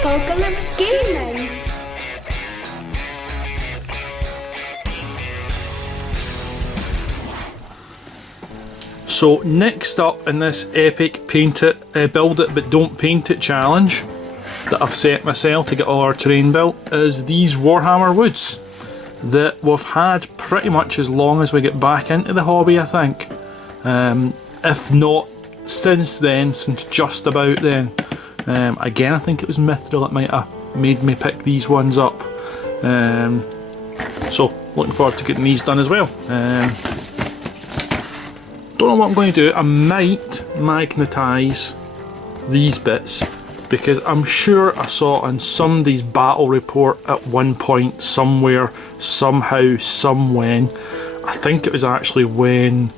Apocalypse Gaming. So next up in this epic paint it, build it but don't paint it challenge that I've set myself to get all our terrain built is these Warhammer woods that we've had pretty much as long as we get back into the hobby, I think. If not since then, since just about then. Again, I think it was Mithril that might have made me pick these ones up. So looking forward to getting these done as well. Don't know what I'm going to do. I might magnetise these bits because I'm sure I saw on somebody's battle report at one point, somewhere, somehow, somewhen. I think it was actually when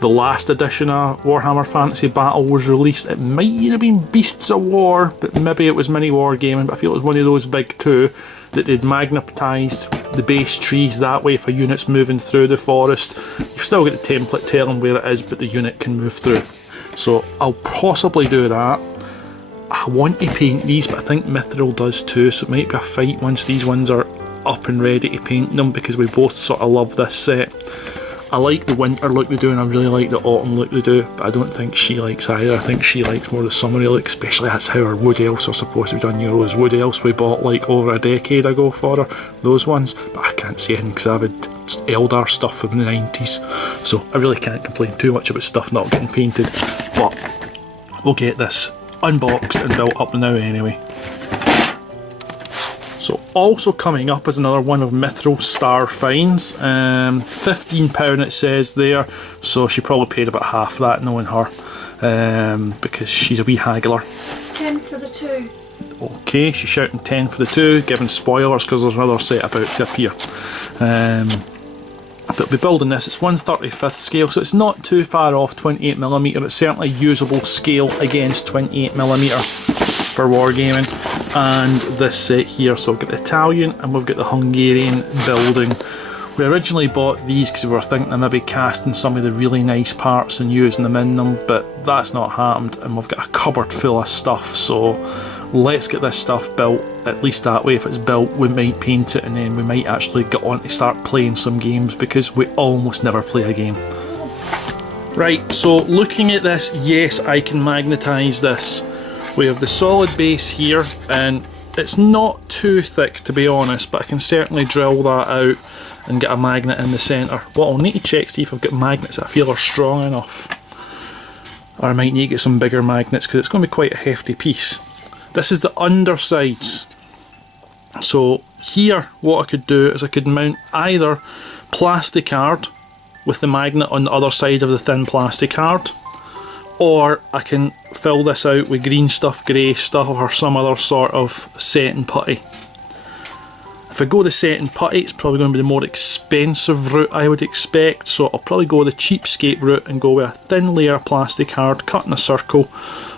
the last edition of Warhammer Fantasy Battle was released. It might even have been Beasts of War, but maybe it was Mini Wargaming, but I feel it was one of those big two that they'd magnetised the base trees that way for units moving through the forest. You've still got the template telling where it is, but the unit can move through. So I'll possibly do that. I want to paint these, but I think Mithril does too, so it might be a fight once these ones are up and ready to paint them, because we both sort of love this set. I like the winter look they do, and I really like the autumn look they do, but I don't think she likes either. I think she likes more the summery look, especially that's how our wood elves are supposed to be done. You know, those wood elves we bought like over a decade ago for her, those ones, but I can't say anything because I've had Eldar stuff from the 90s, so I really can't complain too much about stuff not getting painted, but we'll get this unboxed and built up now anyway. So also coming up is another one of Mithril's star finds. £15 it says there, so she probably paid about half that knowing her, because she's a wee haggler. 10 for the two. Okay, she's shouting 10 for the two, giving spoilers because there's another set about to appear. But we'll be building this, it's 1/35th scale, so it's not too far off 28mm. It's certainly usable scale against 28mm for wargaming. And this set here, so we've got the Italian and we've got the Hungarian building. We originally bought these because we were thinking of maybe casting some of the really nice parts and using them in them, but that's not happened, and we've got a cupboard full of stuff, so let's get this stuff built. At least that way, if it's built, we might paint it, and then we might actually get on to start playing some games, because we almost never play a game. Right, so looking at this, yes, I can magnetise this. We have the solid base here, and it's not too thick to be honest, but I can certainly drill that out and get a magnet in the centre. What I'll need to check, see if I've got magnets that I feel are strong enough, or I might need to get some bigger magnets because it's going to be quite a hefty piece. This is the undersides. So here what I could do is I could mount either plastic card with the magnet on the other side of the thin plastic card, or I can fill this out with green stuff, grey stuff, or some other sort of set and putty. If I go the set and putty, it's probably going to be the more expensive route I would expect, so I'll probably go the cheapskate route and go with a thin layer of plastic card cut in a circle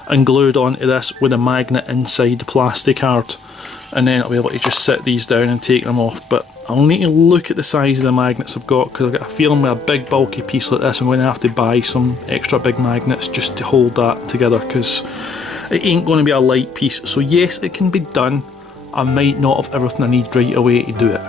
and glued onto this with a magnet inside the plastic card, and then I'll be able to just sit these down and take them off. But I'll need to look at the size of the magnets I've got, because I've got a feeling with a big bulky piece like this I'm going to have to buy some extra big magnets just to hold that together, because it ain't going to be a light piece. So yes, it can be done. I might not have everything I need right away to do it.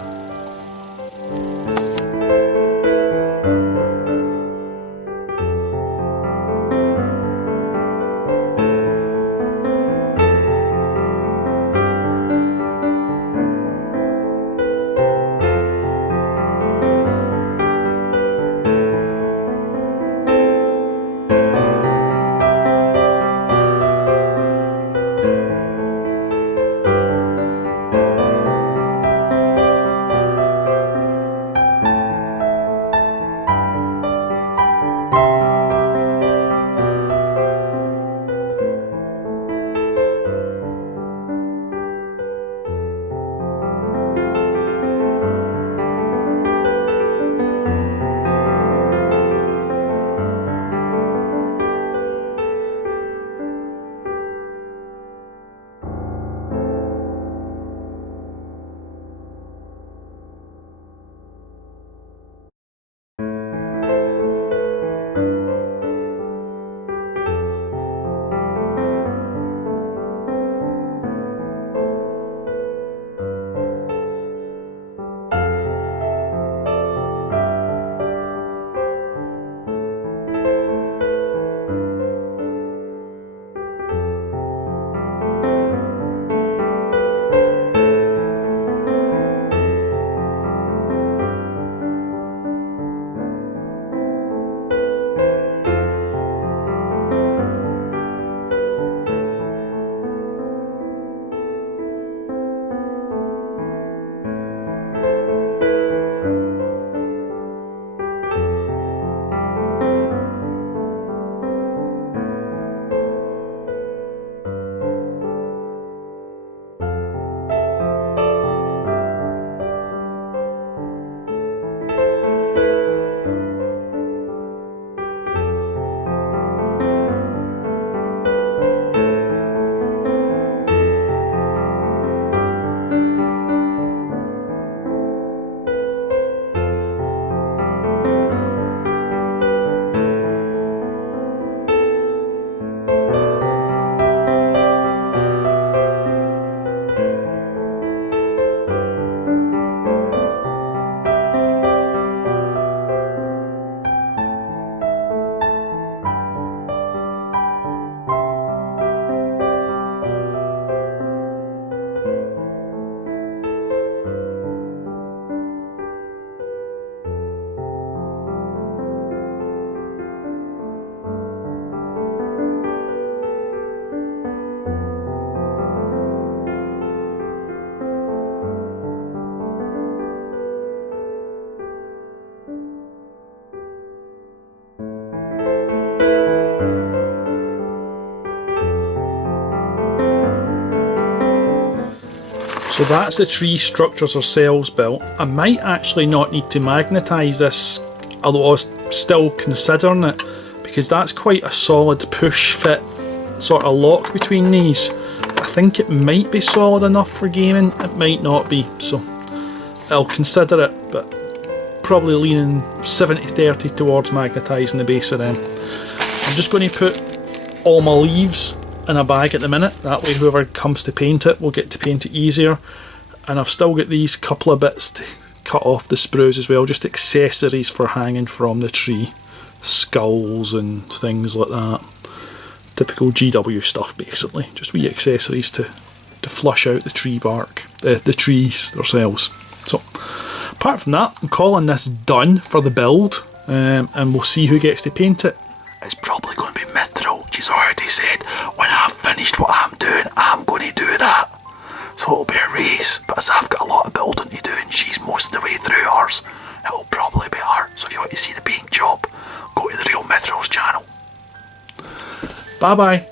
So that's the tree structures ourselves built. I might actually not need to magnetise this, although I was still considering it, because that's quite a solid push fit sort of lock between these. I think it might be solid enough for gaming, it might not be, so I'll consider it, but probably leaning 70-30 towards magnetising the base of them. I'm just going to put all my leaves in a bag at the minute, that way whoever comes to paint it will get to paint it easier. And I've still got these couple of bits to cut off the sprues as well, just accessories for hanging from the tree, skulls and things like that. Typical GW stuff basically, just wee accessories to flush out the tree bark, the trees themselves. So apart from that, I'm calling this done for the build, and we'll see who gets to paint it. It's probably going to be Mithril. She's already said when I've finished what I'm doing, I'm going to do that. So it'll be a race, but as I've got a lot of building to do and she's most of the way through hers, it'll probably be her. So if you want to see the paint job, go to the Real Mithril's channel. Bye bye.